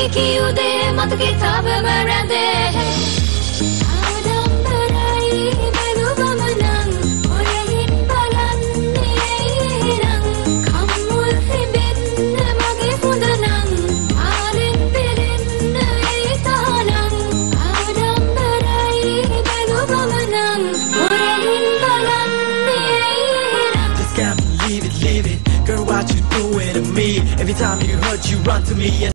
අපි කියුදේ මතකේ තවම රැඳේ ආඩම්බරයි බැලුවම නම් ඔරෙහින් බලන්නේ නම් කම්මුල් හිඹෙන්න මගේ හොඳ නම් ආරෙන් පෙරෙන්න ඒ තානම් ආඩම්බරයි බැලුවම නම් ඔරෙහින් බලන්නේ නම් Just gotta leave it, girl, what you doing to me? Every time you hurt, you run to me.